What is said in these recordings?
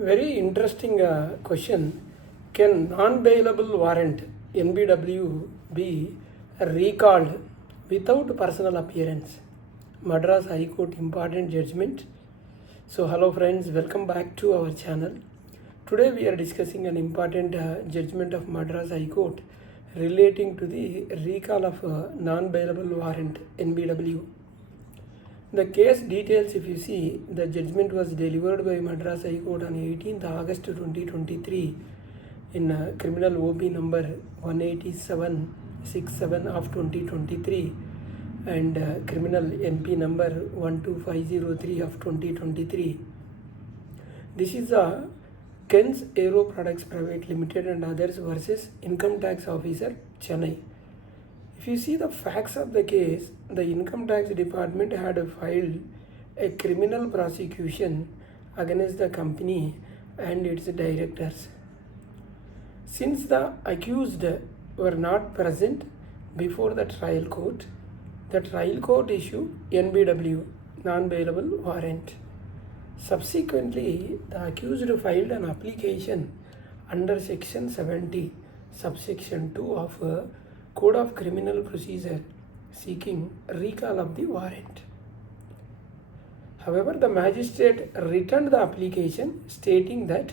Very interesting question. Can non-bailable warrant NBW be recalled without personal appearance? Madras High Court important judgment. So hello friends, welcome back to our channel. Today we are discussing an important judgment of Madras High Court relating to the recall of non-bailable warrant NBW. The case details, if you see, the judgment was delivered by Madras High Court on 18th August 2023 in criminal OB number 18767 of 2023 and criminal NP number 12503 of 2023. This is a Kerns Aero Products Pvt Limited and others versus Income Tax Officer, Chennai. If you see the facts of the case, the Income Tax Department had filed a criminal prosecution against the company and its directors. Since the accused were not present before the trial court issued NBW, non-bailable warrant. Subsequently, the accused filed an application under Section 70, subsection 2 of Code of Criminal Procedure seeking recall of the warrant. However, the magistrate returned the application stating that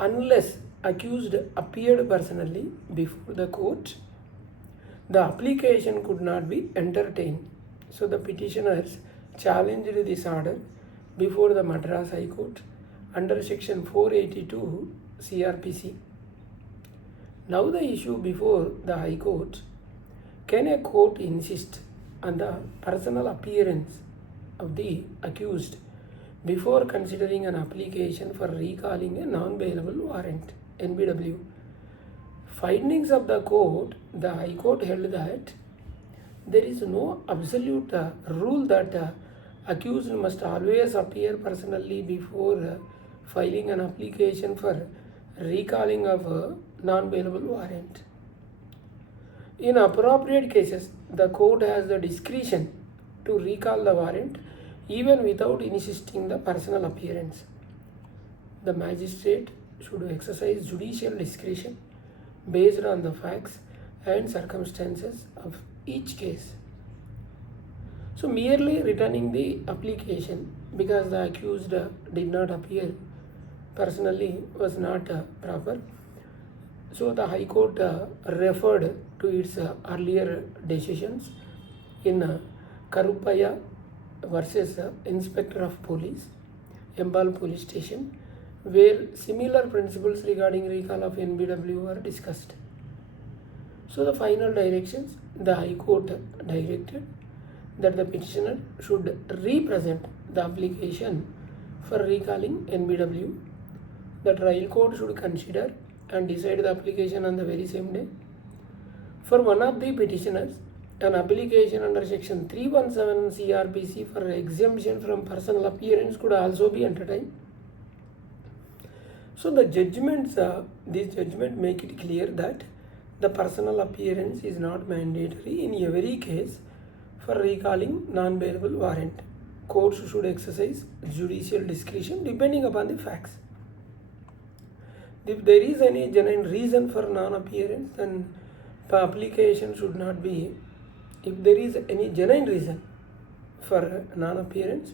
unless accused appeared personally before the court, the application could not be entertained. So the petitioners challenged this order before the Madras High Court under Section 482 CrPC. Now the issue before the High Court: can a court insist on the personal appearance of the accused before considering an application for recalling a non-bailable warrant NBW? Findings of the court, the High Court held that there is no absolute rule that accused must always appear personally before filing an application for recalling of a non-bailable warrant. In appropriate cases, the court has the discretion to recall the warrant even without insisting the personal appearance. The magistrate should exercise judicial discretion based on the facts and circumstances of each case. So merely returning the application because the accused did not appear personally was not proper. So the High Court referred to its earlier decisions in Crl.O.P versus Inspector of Police, Embal Police Station, where similar principles regarding recall of NBW were discussed. So the final directions, the High Court directed that the petitioner should represent the application for recalling NBW. The trial court should consider and decide the application on the very same day. For one of the petitioners, an application under Section 317 CrPC for exemption from personal appearance could also be entertained. So the judgments, this judgment make it clear that the personal appearance is not mandatory in every case for recalling non-bailable warrant. Courts should exercise judicial discretion depending upon the facts. If there is any genuine reason for non-appearance, then the application should not be. If there is any genuine reason for non-appearance,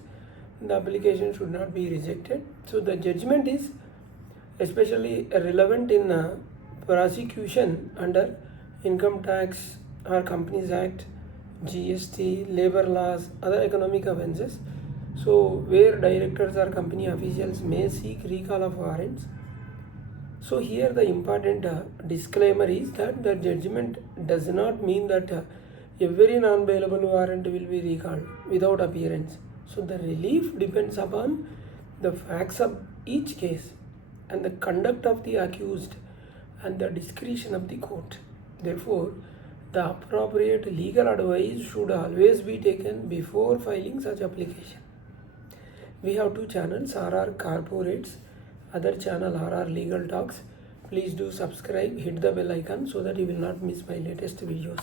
the application should not be rejected. So the judgment is especially relevant in prosecution under Income Tax or Companies Act, GST, labor laws, other economic offences. So where directors or company officials may seek recall of warrants. So here the important disclaimer is that the judgment does not mean that every non-bailable warrant will be recalled without appearance. So the relief depends upon the facts of each case and the conduct of the accused and the discretion of the court. Therefore, the appropriate legal advice should always be taken before filing such application. We have two channels, RR Corporates, other channel RR Legal Talks. Please do subscribe, hit the bell icon so that you will not miss my latest videos.